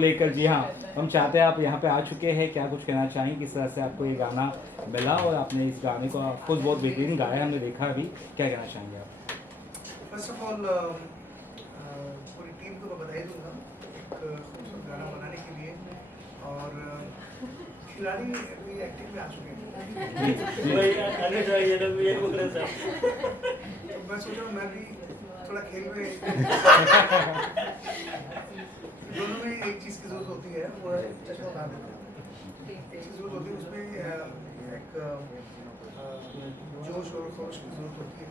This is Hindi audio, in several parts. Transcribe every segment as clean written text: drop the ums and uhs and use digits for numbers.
लेकर। जी हाँ, हम चाहते हैं आप यहाँ पे आ चुके हैं, क्या कुछ कहना चाहें, किस तरह से आपको ये गाना मिला और आपने इस गाने को आपको बहुत बेहतरीन गाया हमने देखा अभी, क्या कहना चाहेंगे आप? फर्स्ट ऑफ ऑल पूरी टीम को मैं बधाई दूंगा एक खूबसूरत गाना बनाने के लिए, और खिलाड़ी भी एक्टिंग में आ चुके हैं। तो मैं सोचा मैं भी थोड़ा खेल में दोनों में एक चीज़ की जरूरत होती है, वो है चश्मा उतार देते हैं। एक चीज़ जरूरत होती है, उसमें एक जोश और खरोश की जरूरत होती है,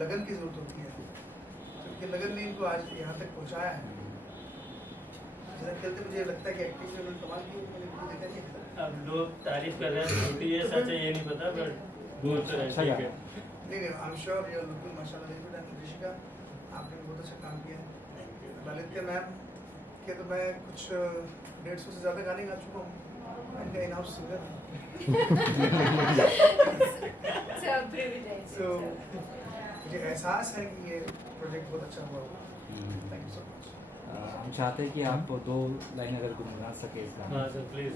लगन की जरूरत होती है, क्योंकि लगन ने इनको आज यहाँ तक पहुँचाया है। जैसा खेलते मुझे लगता है कि एक्टिंग में उन्होंने कमाल की, मैंने देखा नहीं था। अब लोग तारीफ कर रहे हैं, झूठी है सच है ये नहीं पता, बट बहुत अच्छा है। नहीं, I am sure you are looking माशाल्लाह। ऋषिका, आपने बहुत अच्छा काम किया है। ललित मैम के तो मैं कुछ 150 से ज़्यादा गाने गा चुका हूँ, इनका इन हाउस सिंगर। तो मुझे एहसास है कि ये प्रोजेक्ट बहुत अच्छा हुआ होगा। Thank you so much. हम चाहते हैं कि आप 2 लाइन अगर गुनगुना सके इस गाने। हाँ सर प्लीज।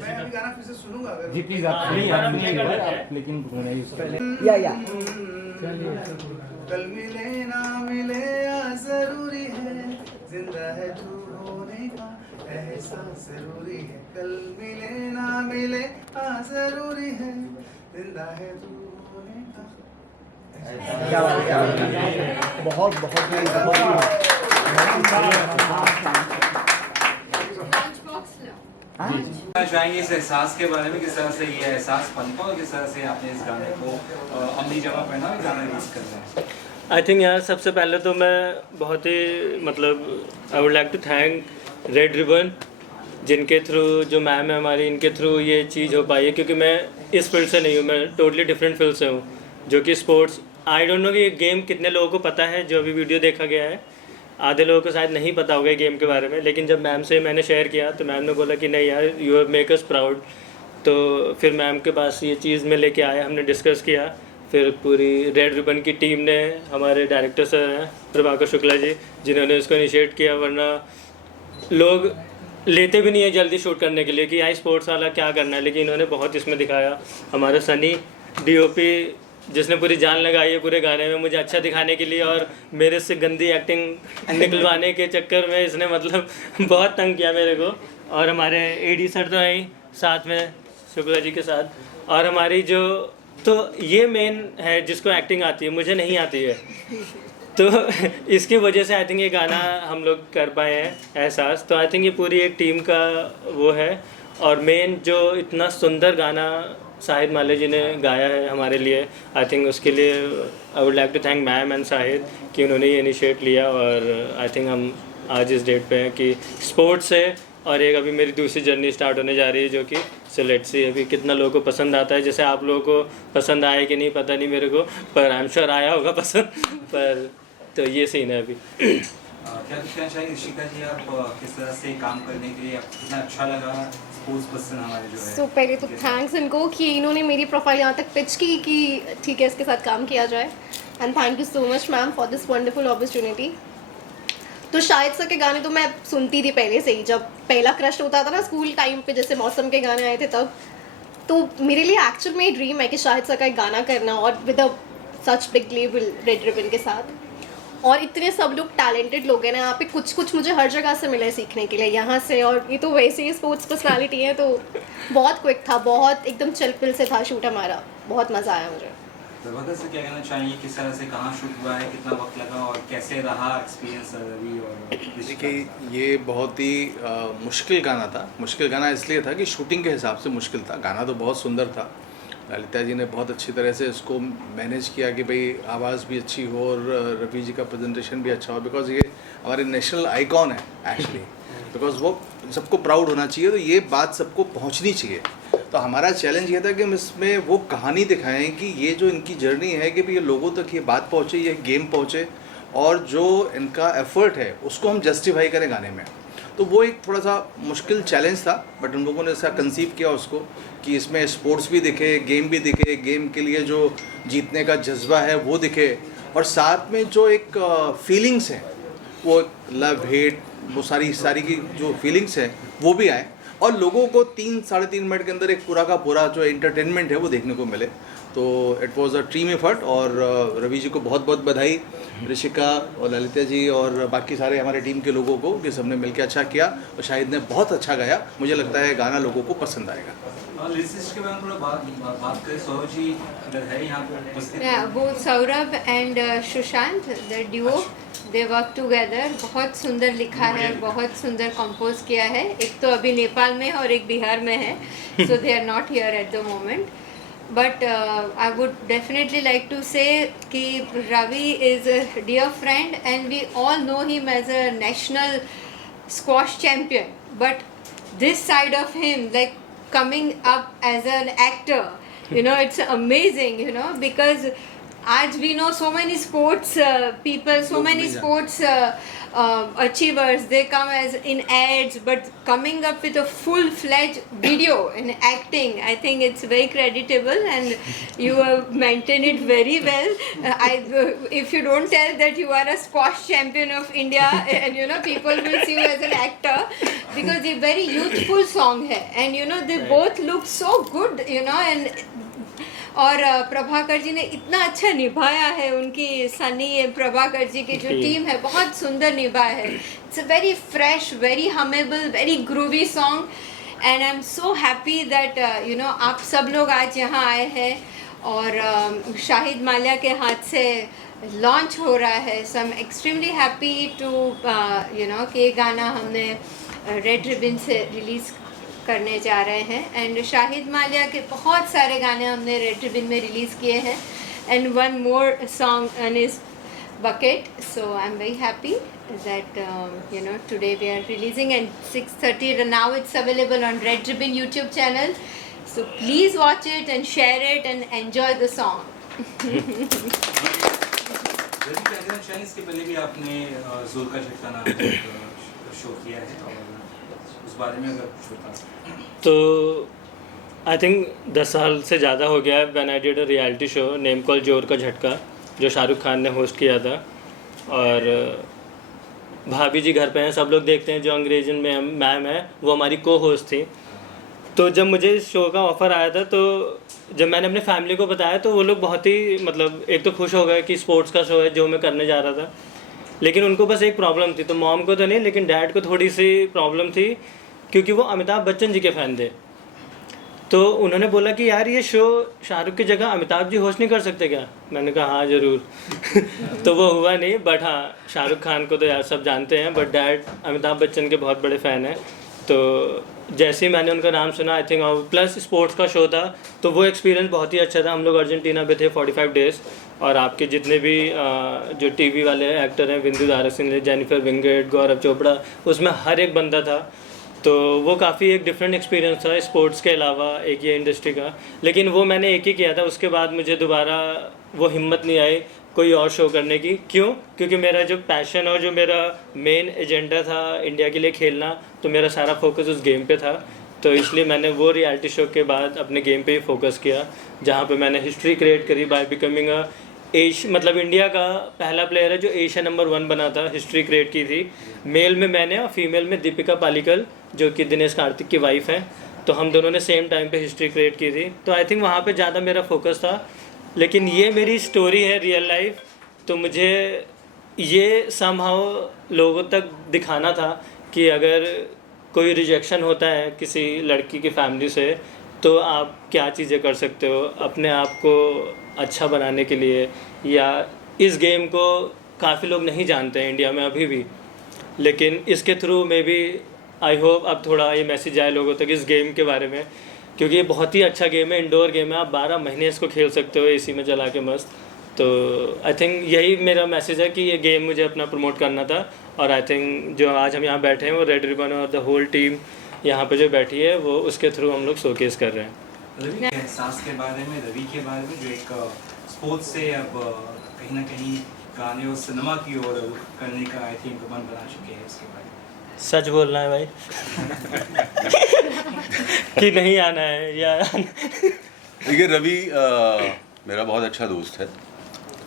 मैं अभी गाना फिर से सुनूंगा अगर। जी प्लीज आप सुनिए, आप लेकिन गुनगुनाइए उसको। या कल मिले ना मिले या जरूरी है, जिंदा है तू होने का एहसास जरूरी है। कल मिले ना मिले हाँ जरूरी है, जिंदा है तू होने का। क्या बात है, बहुत बहुत चाहेंगे इस एहसास के बारे में, किस तरह से ये एहसास बनता और किस तरह से आपने इस गाने को अमली जगह पर ना गाना रिलीज कर रहे हैं? आई थिंक यार सबसे पहले तो मैं बहुत ही I would like to thank red ribbon, जिनके थ्रू जो मैम है हमारी, इनके थ्रू ये चीज़ हो पाई है, क्योंकि मैं इस फील्ड से नहीं हूँ, मैं टोटली डिफरेंट फील्ड से हूँ, जो कि स्पोर्ट्स। आई डोंट नो कि गेम कितने लोगों को पता है, जो अभी वीडियो देखा गया है आधे लोगों को शायद नहीं पता होगा गेम के बारे में, लेकिन जब मैम से मैंने शेयर किया तो मैम ने बोला कि नहीं यार you have make us proud. तो फिर मैम के पास ये चीज़ में लेके आया, हमने डिस्कस किया, फिर पूरी रेड रिबन की टीम ने, हमारे डायरेक्टर सर हैं प्रभाकर शुक्ला जी, जिन्होंने इसको इनिशिएट किया, वरना लोग लेते भी नहीं है जल्दी शूट करने के लिए कि यार स्पोर्ट्स वाला क्या करना है, लेकिन इन्होंने बहुत इसमें दिखाया। हमारा सनी डीओपी जिसने पूरी जान लगाई है पूरे गाने में मुझे अच्छा दिखाने के लिए, और मेरे से गंदी एक्टिंग निकलवाने के चक्कर में इसने मतलब बहुत तंग किया मेरे को। और हमारे एडी सर तो हैं ही साथ में शुक्ला जी के साथ, और हमारी जो तो ये मेन है जिसको एक्टिंग आती है, मुझे नहीं आती है। तो इसकी वजह से आई थिंक ये गाना हम लोग कर पाए हैं एहसास। तो आई थिंक ये पूरी एक टीम का वो है। और मेन जो इतना सुंदर गाना शाहिद माल्या जी ने गाया है हमारे लिए, आई थिंक उसके लिए I would like to thank ma'am and Shahid कि उन्होंने ये इनिशिएट लिया। और आई थिंक हम आज इस डेट पे हैं कि स्पोर्ट्स है और एक अभी मेरी दूसरी जर्नी स्टार्ट होने जा रही है जो कि सो लेट्स सी अभी कितना लोगों को पसंद आता है। जैसे आप लोगों को पसंद आया कि नहीं पता नहीं मेरे को, पर आई एम श्योर आया होगा पसंद। पर तो ये सीन है अभी। क्या कुछ कहना चाहिए ऋषिका जी, आप किस तरह से काम करने के लिए आपको कितना अच्छा लगा स्पोर्ट्स पर्सन हमारे जो है? सो पहले तो थैंक्स इनको कि इन्होंने मेरी प्रोफाइल यहाँ तक पिच की कि ठीक है इसके साथ काम किया जाए। And thank you so much ma'am for this wonderful opportunity. तो शाहिद सर के गाने तो मैं सुनती थी पहले से ही, जब पहला क्रश होता था ना स्कूल टाइम पे, जैसे मौसम के गाने आए थे तब। तो मेरे लिए एक्चुअल में ड्रीम है कि शाहिद सर का एक गाना करना और with a such big label red ribbon के साथ। और इतने सब लोग टैलेंटेड लोग हैं ना यहाँ पे, कुछ कुछ मुझे हर जगह से मिले सीखने के लिए यहाँ से। और ये तो वैसे ही स्पोर्ट्स पर्सनालिटी है, तो बहुत क्विक था, बहुत एकदम चिल से था शूट हमारा, बहुत मज़ा आया मुझे। प्रभाकर से क्या कहना चाहिए, किस तरह से कहाँ शूट हुआ है, कितना वक्त लगा और कैसे रहा एक्सपीरियंस रवि और ऋषिका? देखिए ये बहुत ही मुश्किल गाना था। मुश्किल गाना इसलिए था कि शूटिंग के हिसाब से मुश्किल था। गाना तो बहुत सुंदर था, ललिता जी ने बहुत अच्छी तरह से इसको मैनेज किया कि भाई आवाज़ भी अच्छी हो और रवि जी का प्रेजेंटेशन भी अच्छा हो, बिकॉज ये हमारे नेशनल आइकॉन है एक्चुअली, बिकॉज वो सबको प्राउड होना चाहिए, तो ये बात सबको पहुंचनी चाहिए। तो हमारा चैलेंज ये था कि हम इसमें वो कहानी दिखाएं कि ये जो इनकी जर्नी है कि भाई ये लोगों तक ये बात पहुँचे, ये गेम पहुँचे, और जो इनका एफर्ट है उसको हम जस्टिफाई करें गाने में। तो वो एक थोड़ा सा मुश्किल चैलेंज था, बट उन लोगों ने ऐसा कंसीव किया उसको कि इसमें स्पोर्ट्स भी दिखे, गेम भी दिखे, गेम के लिए जो जीतने का जज्बा है वो दिखे, और साथ में जो एक फीलिंग्स हैं वो लव हेट वो सारी की जो फीलिंग्स हैं वो भी आए, और लोगों को 3-3.5 मिनट के अंदर एक पूरा का पूरा जो एंटरटेनमेंट है वो देखने को मिले। तो it was a team effort, और रवि जी को बहुत बहुत बधाई, ऋषिका और ललिता जी और बाकी सारे हमारे टीम के लोगों को कि सबने मिलकर अच्छा किया, और शाहिद ने बहुत अच्छा गाया। मुझे लगता है गाना लोगों को पसंद आएगा। लिरिसिस्ट के बारे में थोड़ा बात करें, सौरभ जी अगर है यहाँ पर उपस्थित? वो Saurabh and Sushant the duo, they work together. बहुत सुंदर लिखा है, बहुत सुंदर कंपोज किया है। एक तो अभी नेपाल में है और एक बिहार में है, so they are not here at the moment. But I would definitely like to say कि Ravi is a dear friend and we all know him as a national squash champion. But this side of him, like coming up as an actor, you know, it's amazing, you know, because आज we know so many sports people, so many sports achievers, they come as in ads, but coming up with a full-fledged video and acting, I think it's very creditable and you have maintained it very well. If you don't tell that you are a squash champion of India, and you know people will see you as an actor, because it's a very youthful song hai, and you know they both look so good, you know, and और प्रभाकर जी ने इतना अच्छा निभाया है, उनकी सनी प्रभाकर जी की जो टीम है बहुत सुंदर निभाया है। It's a very fresh, very humble, very groovy song, and I am so happy that you know आप सब लोग आज यहाँ आए हैं और शाहिद माल्या के हाथ से लॉन्च हो रहा है। So I am extremely happy to you know कि ये गाना हमने रेड रिबन से रिलीज़ करने जा रहे हैं। एंड शाहिद माल्या के बहुत सारे गाने हमने रेड रिबन में रिलीज़ किए हैं, and one more song in is bucket. So I am very happy that you know today we are releasing at 6:30 and now it's available on Red Ribbon YouTube channel, so please watch it and share it and enjoy the song. इसके पहले भी आपने जोर का झटका नाम शो किया है, और उस बारे में अगर कुछ बता। तो आई थिंक 10 साल से ज़्यादा हो गया है when I did a reality show name call जोर का झटका, जो शाहरुख खान ने होस्ट किया था। और भाभी जी घर पे हैं, सब लोग देखते हैं। जो अंग्रेजन में मैम है वो हमारी को होस्ट थी। तो जब मुझे इस शो का ऑफ़र आया था, तो जब मैंने अपने फैमिली को बताया तो वो लोग बहुत ही मतलब एक तो खुश हो गए कि स्पोर्ट्स का शो है जो मैं करने जा रहा था। लेकिन उनको बस एक प्रॉब्लम थी, तो मॉम को तो नहीं लेकिन डैड को थोड़ी सी प्रॉब्लम थी, क्योंकि वो अमिताभ बच्चन जी के फ़ैन थे। तो उन्होंने बोला कि यार ये शो शाहरुख की जगह अमिताभ जी होस्ट नहीं कर सकते क्या? मैंने कहा हाँ ज़रूर। तो वो हुआ नहीं, बट हाँ शाहरुख खान को तो यार सब जानते हैं, बट डैड अमिताभ बच्चन के बहुत बड़े फ़ैन हैं। तो जैसे ही मैंने उनका नाम सुना, आई थिंक, और प्लस स्पोर्ट्स का शो था, तो वो एक्सपीरियंस बहुत ही अच्छा था। हम लोग अर्जेंटीना में थे 45 डेज़, और आपके जितने भी जो टीवी वाले एक्टर हैं, विंदु धारा सिंह, जेनिफर विंगेट, गौरव चोपड़ा, उसमें हर एक बंदा था। तो वो काफ़ी एक डिफरेंट एक्सपीरियंस था स्पोर्ट्स के अलावा, एक ये इंडस्ट्री का। लेकिन वो मैंने एक ही किया था, उसके बाद मुझे दोबारा वो हिम्मत नहीं आई कोई और शो करने की। क्यों? क्योंकि मेरा जो पैशन और जो मेरा मेन एजेंडा था इंडिया के लिए खेलना, तो मेरा सारा फोकस उस गेम पे था। तो इसलिए मैंने वो रियलिटी शो के बाद अपने गेम पे ही फोकस किया, जहाँ पे मैंने हिस्ट्री क्रिएट करी बाय बिकमिंग मतलब इंडिया का पहला प्लेयर है जो एशिया नंबर 1 बना था। हिस्ट्री क्रिएट की थी मेल में मैंने, और फीमेल में दीपिका पालिकल जो कि दिनेश कार्तिक की वाइफ हैं। तो हम दोनों ने सेम टाइम पे हिस्ट्री क्रिएट की थी। तो आई थिंक वहाँ पे ज़्यादा मेरा फोकस था। लेकिन ये मेरी स्टोरी है रियल लाइफ, तो मुझे ये समहाउ लोगों तक दिखाना था कि अगर कोई रिजेक्शन होता है किसी लड़की की फैमिली से, तो आप क्या चीज़ें कर सकते हो अपने आप को अच्छा बनाने के लिए। या इस गेम को काफ़ी लोग नहीं जानते हैं इंडिया में अभी भी, लेकिन इसके through maybe I hope अब थोड़ा ये मैसेज आए लोगों तक इस गेम के बारे में, क्योंकि ये बहुत ही अच्छा गेम है, इंडोर गेम है। आप 12 महीने इसको खेल सकते हो एसी में चला के मस्त। तो आई थिंक यही मेरा मैसेज है कि ये गेम मुझे अपना प्रमोट करना था। और आई थिंक जो आज हम यहाँ बैठे हैं वो रेड रिबन और द होल टीम यहाँ पे जो बैठी है, वो उसके थ्रू हम लोग शोकेस कर रहे हैं। रवि के एहसास के बारे में, रवि के बारे में जो एक स्पोर्ट्स से अब कहीं ना कहीं गाने और सिनेमा की ओर करने का आई थिंक मन बना चुके हैं, इसके बारे में सच बोलना है भाई कि नहीं आना है या देखिए रवि मेरा बहुत अच्छा दोस्त है,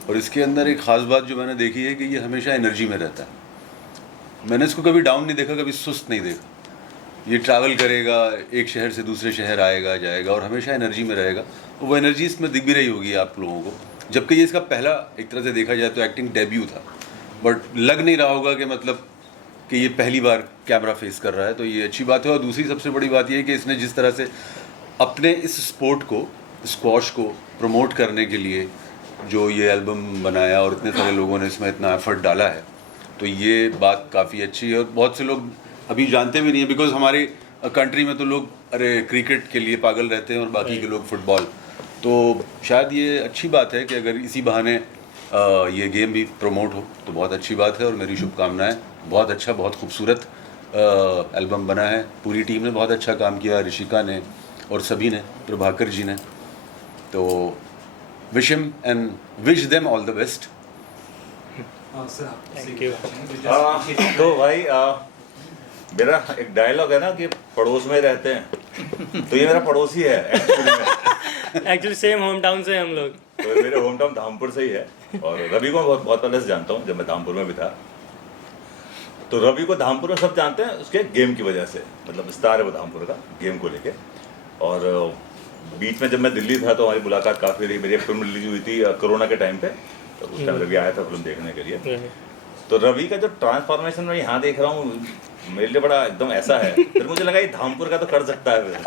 और इसके अंदर एक ख़ास बात जो मैंने देखी है कि ये हमेशा एनर्जी में रहता है। मैंने इसको कभी डाउन नहीं देखा, कभी सुस्त नहीं देखा। ये ट्रैवल करेगा, एक शहर से दूसरे शहर आएगा जाएगा, और हमेशा एनर्जी में रहेगा। वो एनर्जी इसमें दिख भी रही होगी आप लोगों को, जबकि ये इसका पहला, एक तरह से देखा जाए तो एक्टिंग डेब्यू था, बट लग नहीं रहा होगा कि मतलब कि ये पहली बार कैमरा फेस कर रहा है। तो ये अच्छी बात है। और दूसरी सबसे बड़ी बात ये है कि इसने जिस तरह से अपने इस स्पोर्ट को, स्क्वॉश को प्रमोट करने के लिए जो ये एल्बम बनाया, और इतने सारे लोगों ने इसमें इतना एफर्ट डाला है, तो ये बात काफ़ी अच्छी है। और बहुत से लोग अभी जानते भी नहीं है, बिकॉज हमारी कंट्री में तो लोग अरे क्रिकेट के लिए पागल रहते हैं और बाकी के लोग फुटबॉल। तो शायद ये अच्छी बात है कि अगर इसी बहाने ये गेम भी प्रमोट हो तो बहुत अच्छी बात है। और मेरी शुभकामनाएं। बहुत अच्छा, बहुत खूबसूरत एल्बम बना है। पूरी टीम ने बहुत अच्छा काम किया, ऋषिका ने और सभी ने, प्रभाकर जी ने। तो wish him and wish them all the best. Thank you. तो भाई मेरा एक डायलॉग है ना कि पड़ोस में रहते हैं, तो ये मेरा पड़ोसी है एक्चुअली सेम होम टाउन से हम लोग। तो मेरे होम टाउन धामपुर से ही है, और रवि को मैं बहुत पहले से जानता हूँ, जब मैं धामपुर में भी था। तो रवि को धामपुर में सब जानते हैं उसके गेम की वजह से, मतलब विस्तार है वो धामपुर का गेम को लेके। और बीच में जब मैं दिल्ली था तो हमारी मुलाकात काफ़ी रही। मेरी एक फिल्म रिलीज हुई थी कोरोना के टाइम पे, तो उस टाइम रवि आया था फिल्म देखने के लिए। तो रवि का जो ट्रांसफॉर्मेशन मैं यहाँ देख रहा हूँ, मेरे लिए बड़ा एकदम ऐसा है। फिर मुझे लगा ये धामपुर का तो कर सकता है फिर।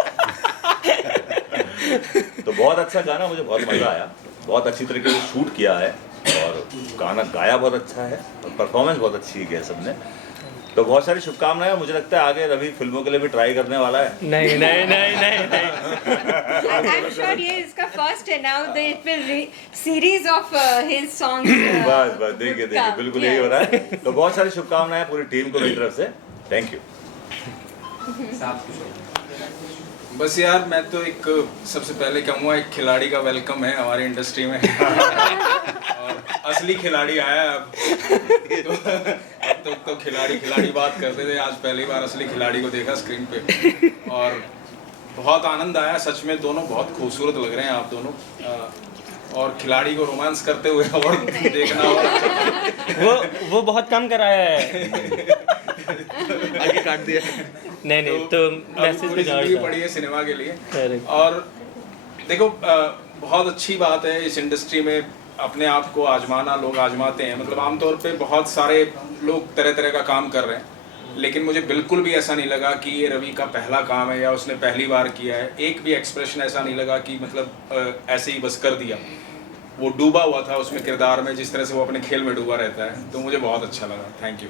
तो बहुत अच्छा गाना, मुझे बहुत मज़ा आया। बहुत अच्छी तरीके से शूट किया है, और गाना गाया बहुत अच्छा है, और परफॉर्मेंस बहुत अच्छी की है सबने। तो बहुत सारी शुभकामनाएं। मुझे लगता है आगे रवि फिल्मों के लिए भी ट्राई करने वाला है। नहीं नहीं नहीं नहीं नहीं। आई एम श्योर ये इसका फर्स्ट है now the it will series of his songs. बस बस देखिए बिल्कुल यही हो रहा है। तो बहुत सारी शुभकामनाएं पूरी टीम को मेरी तरफ से। Thank you. बस यार मैं तो एक सबसे पहले कहूँगा, एक खिलाड़ी का वेलकम है हमारी इंडस्ट्री में। और असली खिलाड़ी आया है अब तो खिलाड़ी बात करते थे, आज पहली बार असली खिलाड़ी को देखा स्क्रीन पे, और बहुत आनंद आया सच में। दोनों बहुत खूबसूरत लग रहे हैं आप दोनों, और खिलाड़ी को रोमांस करते हुए और देखना और वो बहुत कम कराया है। आगे काट दिया। नहीं तो मैसेज पूरी जिंदगी पड़ी है सिनेमा के लिए। और देखो बहुत अच्छी बात है इस इंडस्ट्री में अपने आप को आजमाना। लोग आजमाते हैं, मतलब आमतौर पे बहुत सारे लोग तरह तरह का काम कर रहे हैं, लेकिन मुझे बिल्कुल भी ऐसा नहीं लगा कि ये रवि का पहला काम है या उसने पहली बार किया है। एक भी एक्सप्रेशन ऐसा नहीं लगा कि मतलब ऐसे ही बस कर दिया। वो डूबा हुआ था उसमें किरदार में, जिस तरह से वो अपने खेल में डूबा रहता है, तो मुझे बहुत अच्छा लगा। Thank you.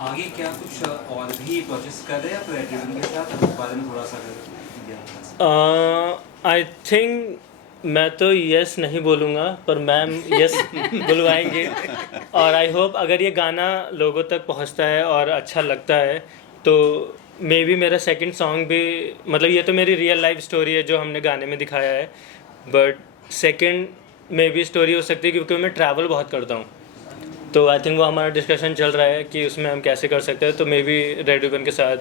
आगे क्या कुछ और भी प्रोजेक्ट्स कर रहे हैं आप रेड रिबन के साथ, उस बारे में थोड़ा सा आई थिंक मैं तो यस नहीं बोलूँगा, पर मैम यस बुलवाएंगे। और आई होप अगर ये गाना लोगों तक पहुंचता है और अच्छा लगता है तो मे बी मेरा सेकंड सॉन्ग भी, मतलब ये तो मेरी रियल लाइफ स्टोरी है जो हमने गाने में दिखाया है, बट सेकंड में भी स्टोरी हो सकती है क्योंकि मैं ट्रैवल बहुत करता हूँ। तो आई थिंक वो हमारा डिस्कशन चल रहा है कि उसमें हम कैसे कर सकते हैं। तो मे बी रेड रिबन के साथ,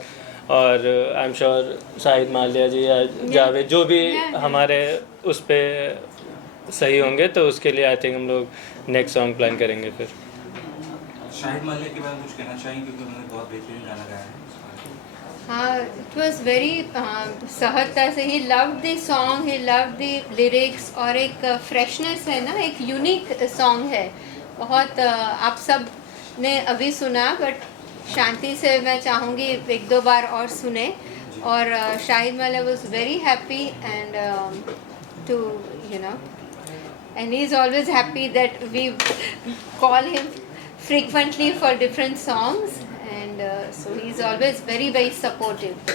और I am sure Shahid Mallya ji या जावेद जो भी हमारे उस पर सही होंगे, तो उसके लिए आई थिंक हम लोग नेक्स्ट सॉन्ग प्लान करेंगे। फिर शाहिद माल्या के बारे में कुछ कहना चाहिए क्योंकि उन्होंने बहुत बेहतरीन गाना गाया है। हाँ, इट वॉज वेरी सहजता से ही love the song, he love the lyrics, और एक फ्रेशनेस है ना, एक यूनिक सॉन्ग है बहुत। आप सब ने अभी सुना, बट शांति से मैं चाहूँगी एक दो बार और सुने। और Shahid Mallya was very happy and to you know, and he is always happy that we call him frequently for different songs, and so he is always very very supportive.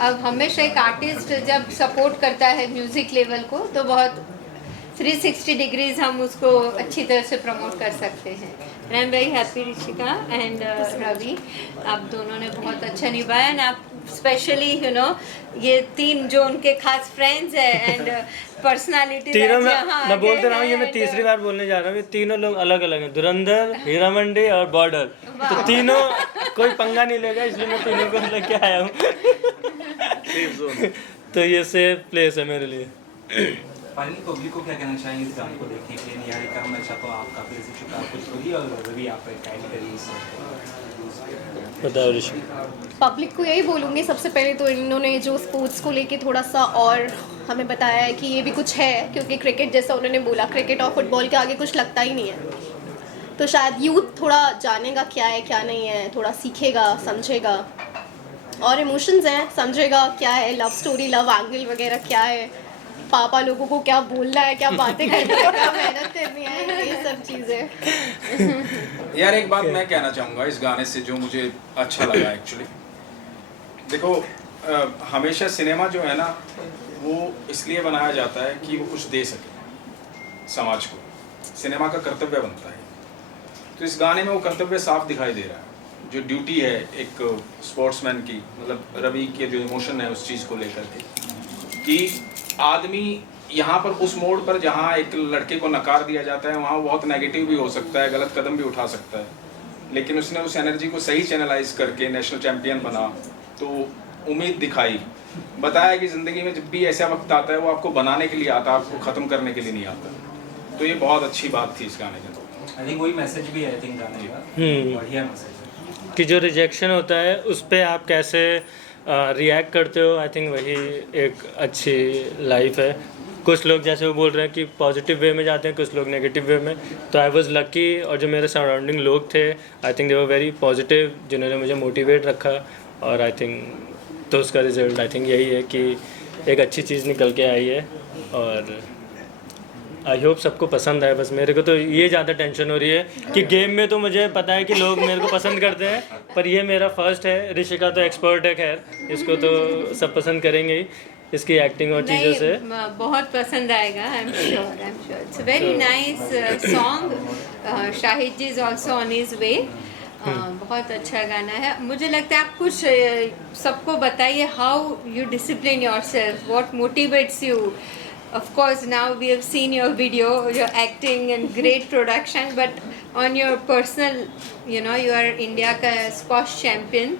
अब हमेशा एक आर्टिस्ट जब सपोर्ट करता है म्यूज़िक लेवल को, तो बहुत 360 डिग्रीज हम उसको अच्छी तरह से प्रमोट कर सकते हैं। I am very happy Rishika and Ravi, आप दोनों ने बहुत अच्छा निभाया। एंड आप स्पेशली यू नो ये तीन जो उनके खास फ्रेंड्स हैं एंड पर्सनालिटी तीनों मैं बोलते रहा हूँ, ये मैं तीसरी बार बोलने जा रहा हूँ, ये तीनों लोग अलग अलग हैं, धुरंधर, हीरा मंडी और बॉर्डर। तो तीनों कोई पंगा नहीं लेगा, इसलिए मैं तीनों को लेके आया हूँ। तो ये सेफ प्लेस है मेरे लिए। फाइनली पब्लिक को क्या कहना चाहेंगे इस गाने को देखने के लिए? निहारिका, मैं चाहता हूँ आप काफ़ी ऐसी चुका कुछ होगी और रवि आप गाइड करिए इस बताओ ऋषि। पब्लिक को यही बोलूँगी, सबसे पहले तो इन्होंने जो स्पोर्ट्स को लेके थोड़ा सा और हमें बताया है कि ये भी कुछ है, क्योंकि क्रिकेट जैसा उन्होंने बोला, क्रिकेट और फुटबॉल के आगे कुछ लगता ही नहीं है। तो शायद यूथ थोड़ा जानेगा क्या है क्या नहीं है, थोड़ा सीखेगा, समझेगा, और इमोशंस हैं, समझेगा क्या है लव स्टोरी, लव एंगल वगैरह क्या है, पापा लोगों को क्या बोलना है, क्या बातें करनी है, क्या मेहनत करनी है, ये सब चीज़ें। यार एक बात मैं कहना चाहूँगा इस गाने से जो मुझे अच्छा लगा एक्चुअली। देखो हमेशा सिनेमा जो है ना, वो इसलिए बनाया जाता है कि वो कुछ दे सके समाज को, सिनेमा का कर्तव्य बनता है। तो इस गाने में वो कर्तव्य साफ दिखाई दे रहा है, जो ड्यूटी है एक स्पोर्ट्समैन की, मतलब रवि के जो इमोशन है उस चीज़ को लेकर के, कि आदमी यहाँ पर उस मोड़ पर जहाँ एक लड़के को नकार दिया जाता है, वहाँ बहुत नेगेटिव भी हो सकता है, गलत कदम भी उठा सकता है, लेकिन उसने उस एनर्जी को सही चैनलाइज करके नेशनल चैम्पियन बना, तो उम्मीद दिखाई, बताया कि ज़िंदगी में जब भी ऐसा वक्त आता है वो आपको बनाने के लिए आता है, आपको ख़त्म करने के लिए नहीं आता। तो ये बहुत अच्छी बात थी इस गाने के अंदर। आई थिंक वही मैसेज भी है, आई थिंक गाने का बढ़िया मैसेज कि जो रिजेक्शन होता है उस पर आप कैसे रिएक्ट करते हो, आई थिंक वही एक अच्छी लाइफ है। कुछ लोग जैसे वो बोल रहे हैं कि पॉजिटिव वे में जाते हैं, कुछ लोग नेगेटिव वे में, तो आई वाज लकी, और जो मेरे सराउंडिंग लोग थे I think they were very positive, जिन्होंने मुझे मोटिवेट रखा, और आई थिंक तो उसका रिजल्ट आई थिंक यही है कि एक अच्छी चीज़ निकल के आई है। और आई होप सबको पसंद आए। बस मेरे को तो ये ज़्यादा टेंशन हो रही है कि गेम में तो मुझे पता है कि लोग मेरे को पसंद करते हैं, पर ये मेरा फर्स्ट है। ऋषिका तो एक्सपर्ट है, खैर इसको तो सब पसंद करेंगे ही, इसकी एक्टिंग और चीज़ों से बहुत पसंद आएगा। I am sure it's very nice song. Shahid ji is also on his way. बहुत अच्छा गाना है। मुझे लगता है आप कुछ सबको बताइए, how you discipline yourself, what motivates you. Of course, now we have seen your video, your acting and great production, but on your personal, you know, you are India का squash champion.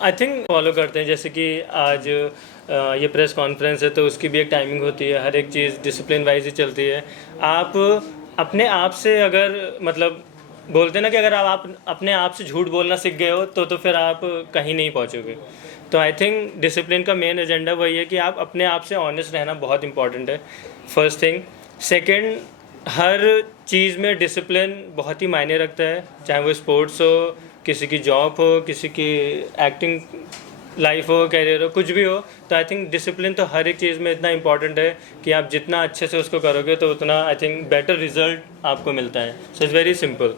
I think follow करते हैं, जैसे कि आज ये प्रेस कॉन्फ्रेंस है तो उसकी भी एक टाइमिंग होती है, हर एक चीज़ डिसिप्लिन वाइज ही चलती है। आप अपने आप से अगर मतलब बोलते हैं ना कि अगर आप अपने आप से झूठ बोलना सीख गए हो तो फिर आप कहीं नहीं पहुंचोगे। तो आई थिंक डिसिप्लिन का मेन एजेंडा वही है कि आप अपने आप से ऑनेस्ट रहना बहुत इंपॉर्टेंट है, फर्स्ट थिंग। सेकंड, हर चीज़ में डिसिप्लिन बहुत ही मायने रखता है, चाहे वो स्पोर्ट्स हो, किसी की जॉब हो, किसी की एक्टिंग लाइफ हो, कैरियर हो, कुछ भी हो, तो आई थिंक डिसिप्लिन तो हर एक चीज़ में इतना इंपॉर्टेंट है कि आप जितना अच्छे से उसको करोगे तो उतना आई थिंक बेटर रिजल्ट आपको मिलता है. So it's very simple.